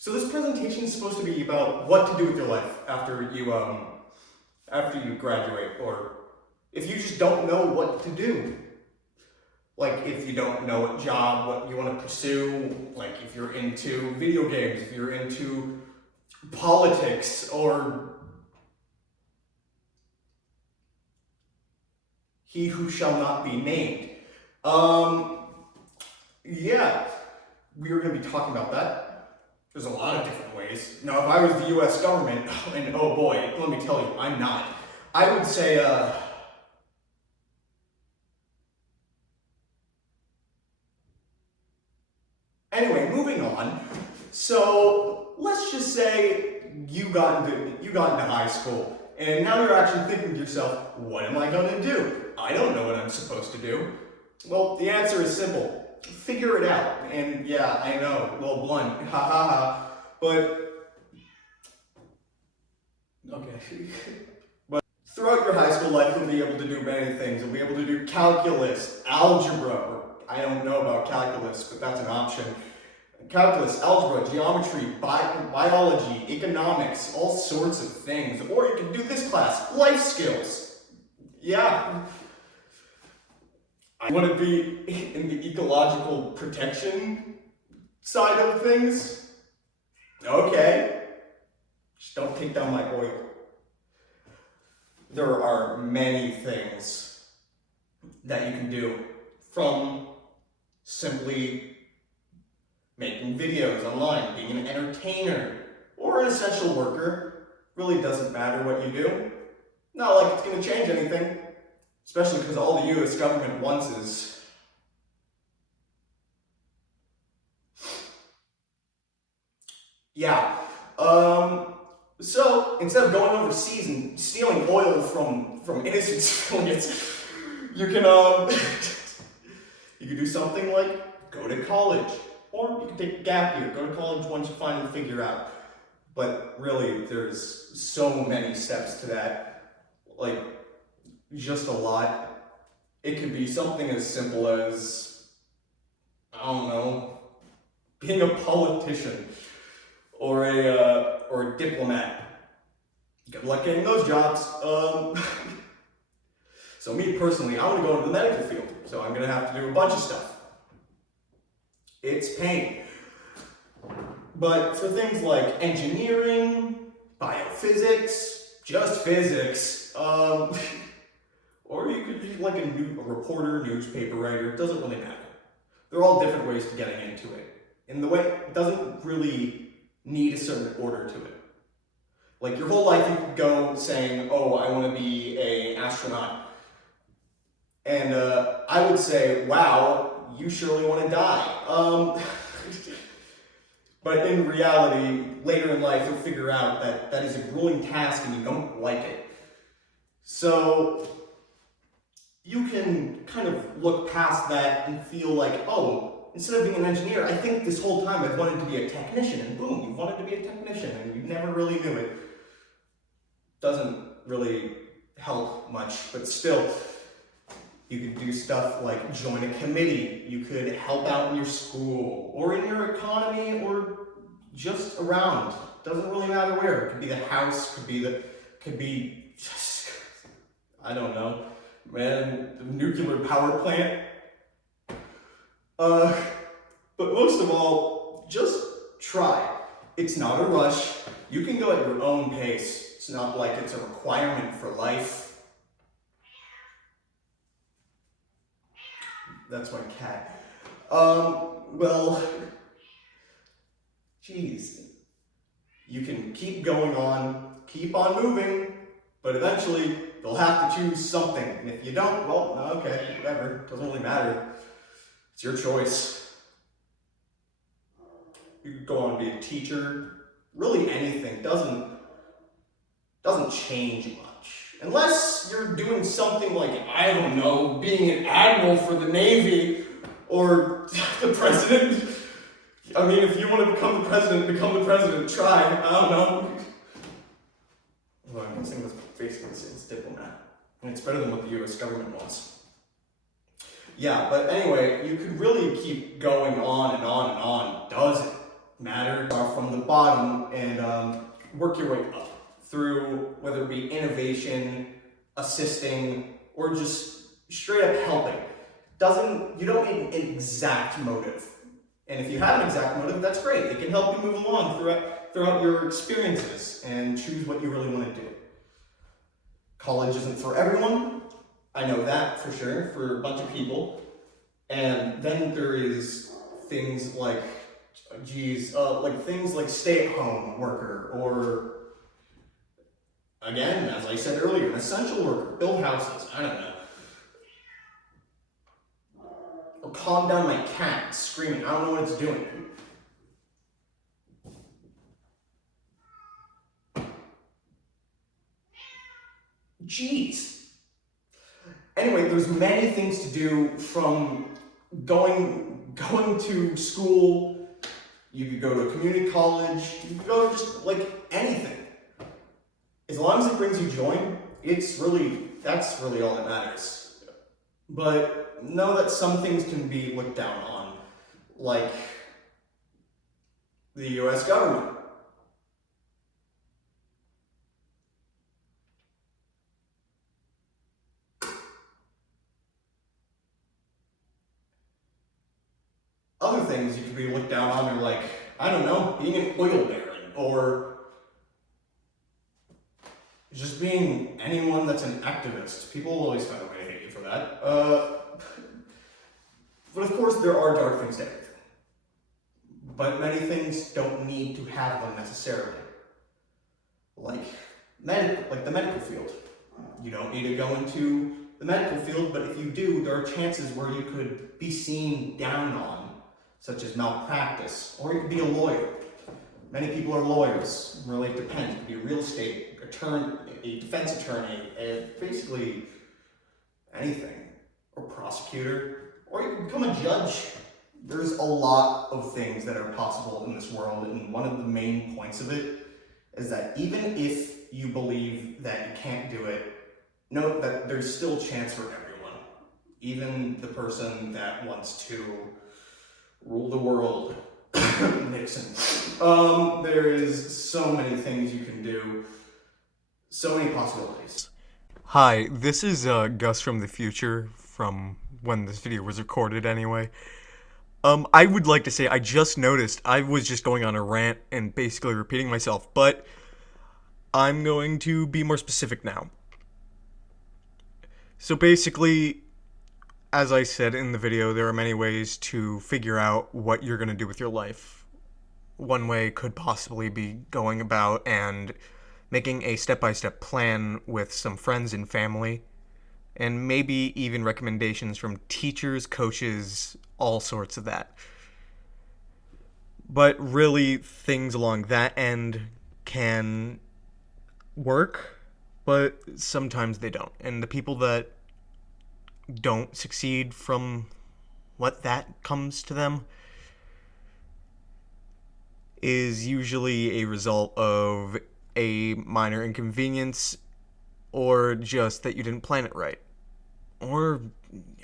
So this presentation is supposed to be about what to do with your life after you graduate, or if you just don't know what to do. Like if you don't know what job, what you want to pursue, like if you're into video games, if you're into politics, or he who shall not be named. Yeah, we were going to be talking about that. There's a lot of different ways. Now, if I was the US government, and oh boy, let me tell you, I'm not. I would say, anyway, moving on. So, let's just say you got into high school, and now you're actually thinking to yourself, what am I going to do? I don't know what I'm supposed to do. Well, the answer is simple. Figure it out. And yeah, I know, a little blunt, ha ha ha, but, okay. But throughout your high school life, you'll be able to do many things. You'll be able to do calculus, algebra, or I don't know about calculus, but that's an option. Calculus, algebra, geometry, biology, economics, all sorts of things. Or you can do this class, life skills. Yeah. I want to be in the ecological protection side of things. Okay. Just don't take down my oil. There are many things that you can do, from simply making videos online, being an entertainer, or an essential worker. Really doesn't matter what you do. Not like it's going to change anything. Especially because all the US government wants is yeah. So instead of going overseas and stealing oil from innocent civilians, you can you can do something like go to college, or you can take a gap year, go to college once you finally figure out. But really, there's so many steps to that. Like, just a lot. It could be something as simple as, I don't know, being a politician or a diplomat. Good luck getting those jobs. So me personally, I want to go into the medical field, so I'm going to have to do a bunch of stuff. It's pain. But for things like engineering, biophysics, just physics, or you could be like a reporter, newspaper writer, it doesn't really matter. There are all different ways to getting into it. And the way, it doesn't really need a certain order to it. Like your whole life you could go saying, oh, I want to be an astronaut. And I would say, wow, you surely want to die. But in reality, later in life, you'll figure out that that is a grueling task and you don't like it. So you can kind of look past that and feel like, oh, instead of being an engineer, I think this whole time I've wanted to be a technician, and boom, you've wanted to be a technician and you never really knew it. Doesn't really help much, but still, you could do stuff like join a committee, you could help out in your school, or in your economy, or just around. Doesn't really matter where. It could be the house, could be just, I don't know, man, the nuclear power plant. But most of all, just try. It's not a rush. You can go at your own pace. It's not like it's a requirement for life. That's my cat. Well, geez. You can keep going on, keep on moving, but eventually you'll have to choose something. And if you don't, well, okay, whatever. Doesn't really matter. It's your choice. You could go on and be a teacher. Really anything doesn't change much. Unless you're doing something like, I don't know, being an admiral for the Navy, or the president. I mean, if you want to become the president, try. I don't know. Well, I'm guessing that's basically it's diplomat. And it's better than what the US government wants. Yeah, but anyway, you could really keep going on and on and on. Does it? matter. Start from the bottom and work your way up through whether it be innovation, assisting, or just straight up helping. You don't need an exact motive. And if you have an exact motive, that's great. It can help you move along throughout your experiences and choose what you really want to do. College isn't for everyone. I know that for sure, for a bunch of people. And then there is things like, things like stay-at-home worker, or again, as I said earlier, an essential worker, build houses, I don't know. Or calm down my cat screaming, I don't know what it's doing. Jeez. Anyway, there's many things to do, from going to school. You could go to a community college. You could go to just anything. As long as it brings you joy, that's really all that matters. But know that some things can be looked down on, like the US government. Other things you could be looked down on are like, I don't know, being an oil baron, or just being anyone that's an activist. People will always find a way to hate you for that. But of course, there are dark things to everything. But many things don't need to have them necessarily. Like the medical field. You don't need to go into the medical field, but if you do, there are chances where you could be seen down on, such as malpractice, or you could be a lawyer. Many people are lawyers. Really, it depends. You could be a real estate attorney, a defense attorney, basically anything. Or prosecutor, or you could become a judge. There's a lot of things that are possible in this world, and one of the main points of it is that even if you believe that you can't do it, know that there's still a chance for everyone. Even the person that wants to rule the world, Nixon. There is so many things you can do, so many possibilities. Hi, this is Gus from the future, from when this video was recorded anyway. I would like to say I just noticed I was just going on a rant and basically repeating myself, but I'm going to be more specific now. So basically, as I said in the video, there are many ways to figure out what you're going to do with your life. One way could possibly be going about and making a step-by-step plan with some friends and family, and maybe even recommendations from teachers, coaches, all sorts of that. But really, things along that end can work, but sometimes they don't. And the people that don't succeed from what that comes to them is usually a result of a minor inconvenience, or just that you didn't plan it right. Or,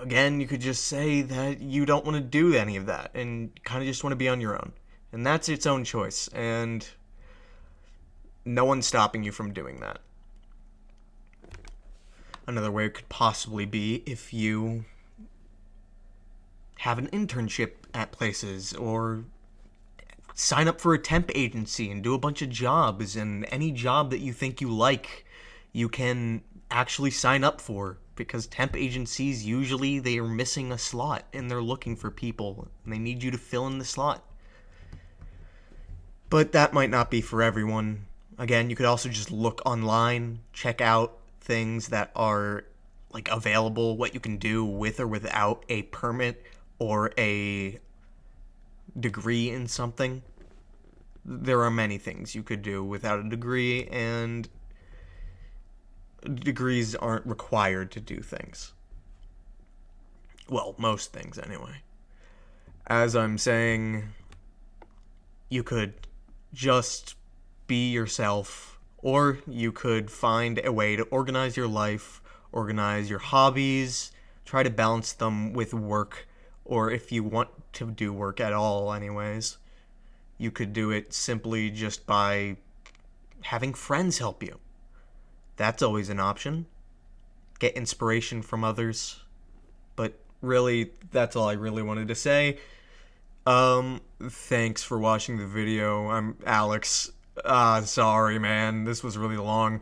again, you could just say that you don't want to do any of that and kind of just want to be on your own. And that's its own choice, and no one's stopping you from doing that. Another way could possibly be if you have an internship at places, or sign up for a temp agency and do a bunch of jobs, and any job that you think you like, you can actually sign up for, because temp agencies, usually they are missing a slot and they're looking for people and they need you to fill in the slot. But that might not be for everyone. Again, you could also just look online, check out things that are available, what you can do with or without a permit or a degree in something. There are many things you could do without a degree, and degrees aren't required to do things. Well, most things anyway. As I'm saying, you could just be yourself, or you could find a way to organize your life, organize your hobbies, try to balance them with work, or if you want to do work at all anyways, You could do it simply just by having friends help you. That's always an option. Get inspiration from others. But really, that's all I really wanted to say. Thanks for watching the video. I'm Alex. Sorry, man. This was really long.